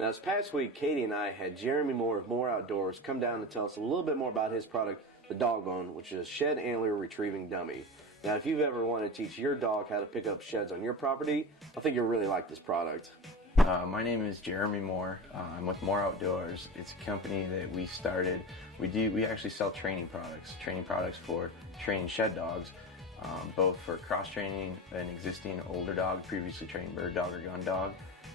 Now, this past week, Katie and I had Jeremy Moore of More Outdoors come down and tell us a little bit more about his product, the DogBone, which is a shed antler retrieving dummy. Now, if you've ever wanted to teach your dog how to pick up sheds on your property, I think you'll really like this product. My name is Jeremy Moore. I'm with More Outdoors. It's a company that we started. We actually sell training products for training shed dogs, both for cross-training an existing older dog, previously trained bird dog or gun dog,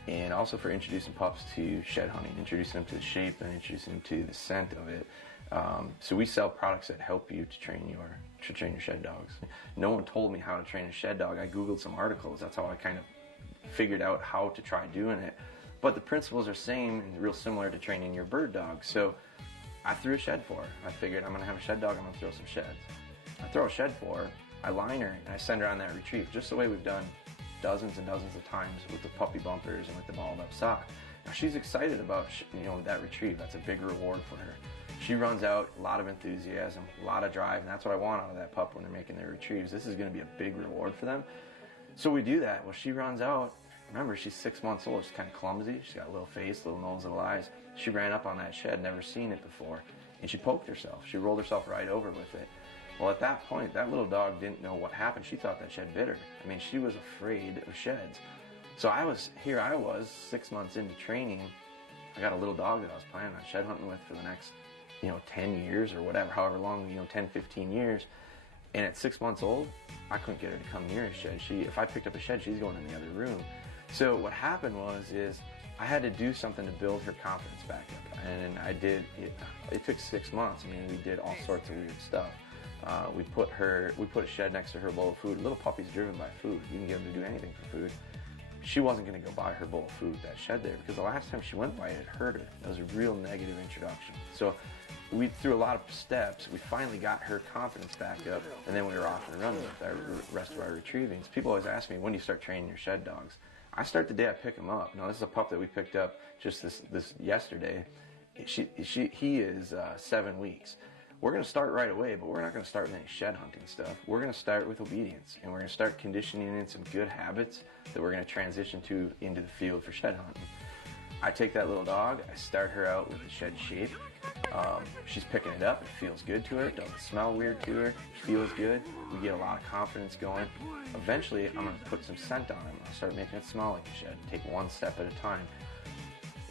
and also for introducing pups to shed hunting, introducing them to the shape and introducing them to the scent of it. So we sell products that help you to train your shed dogs. No one told me how to train a shed dog. I Googled some articles. That's how I kind of figured out how to try doing it. But the principles are same and real similar to training your bird dog. So I threw a shed for her. I figured I'm gonna have a shed dog, I'm gonna throw some sheds. I throw a shed for her, I line her, and I send her on that retrieve, just the way we've done dozens and dozens of times with the puppy bumpers and with the balled up sock. Now she's excited about that retrieve. That's a big reward for her. She runs out, a lot of enthusiasm, a lot of drive, and that's what I want out of that pup when they're making their retrieves. This is gonna be a big reward for them. So we do that. Well, she runs out. Remember, she's 6 months old. She's kind of clumsy. She's got a little face, little nose, little eyes. She ran up on that shed, never seen it before, and she poked herself. She rolled herself right over with it. Well, at that point, that little dog didn't know what happened. She thought that shed bit her. I mean, she was afraid of sheds. So I was 6 months into training. I got a little dog that I was planning on shed hunting with for the next, 10 years or whatever, however long, 10, 15 years. And at 6 months old, I couldn't get her to come near a shed. If I picked up a shed, she's going in the other room. So what happened is I had to do something to build her confidence back up. And I did. It took 6 months. I mean, we did all sorts of weird stuff. We put a shed next to her bowl of food. Little puppy's driven by food. You can get them to do anything for food. She wasn't going to go buy her bowl of food, that shed there, because the last time she went by it hurt her. That was a real negative introduction. So we through a lot of steps, we finally got her confidence back up, and then we were off and running with the rest of our retrievings. People always ask me, when do you start training your shed dogs? I start the day I pick them up. Now, this is a pup that we picked up just this yesterday. He is 7 weeks. We're going to start right away, but we're not going to start with any shed hunting stuff. We're going to start with obedience, and we're going to start conditioning in some good habits that we're going to transition into the field for shed hunting. I take that little dog, I start her out with the shed shape. She's picking it up, it feels good to her, it doesn't smell weird to her, she feels good, we get a lot of confidence going. Eventually, I'm going to put some scent on him. I'll start making it smell like a shed, take one step at a time.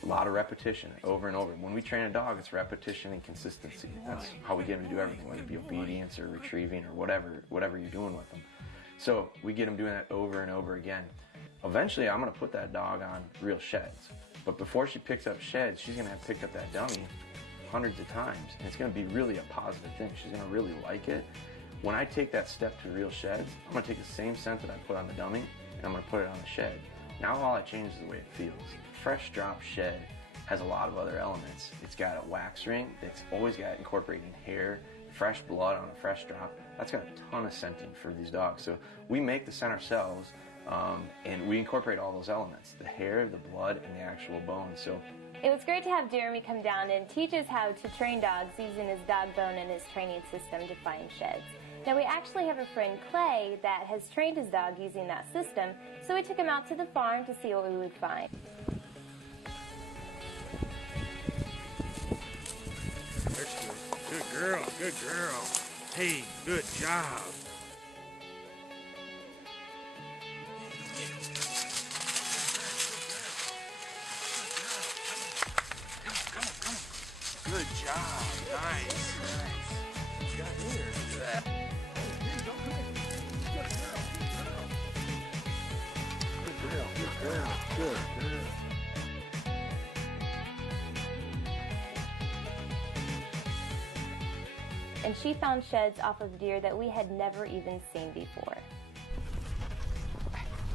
A lot of repetition, over and over. When we train a dog, it's repetition and consistency. That's how we get them to do everything, whether it be obedience or retrieving or whatever you're doing with them. So we get them doing that over and over again. Eventually, I'm going to put that dog on real sheds. But before she picks up sheds, she's going to have picked up that dummy hundreds of times, and it's going to be really a positive thing. She's going to really like it. When I take that step to real sheds, I'm going to take the same scent that I put on the dummy, and I'm going to put it on the shed. Now all I change is the way it feels. Fresh drop shed has a lot of other elements. It's got a wax ring that's always got incorporating hair, fresh blood on a fresh drop. That's got a ton of scenting for these dogs. So we make the scent ourselves, and we incorporate all those elements, the hair, the blood, and the actual bone. So it was great to have Jeremy come down and teach us how to train dogs using his DogBone and his training system to find sheds. Now, we actually have a friend, Clay, that has trained his dog using that system, so we took him out to the farm to see what we would find. Good girl, good girl. Hey, good job. Come on. Good job, nice. Got here. Good girl. And she found sheds off of deer that we had never even seen before.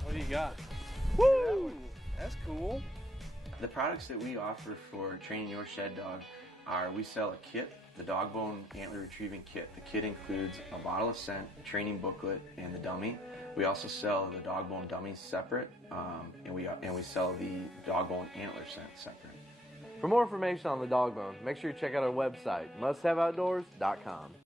What do you got? Woo! That's cool. the products that we offer for training your shed dog are, we sell a kit, the DogBone Antler Retrieving Kit. The kit includes a bottle of scent, a training booklet, and the dummy. We also sell the DogBone dummies separate, and we sell the DogBone Antler scent separate. For more information on the DogBone, make sure you check out our website, musthaveoutdoors.com.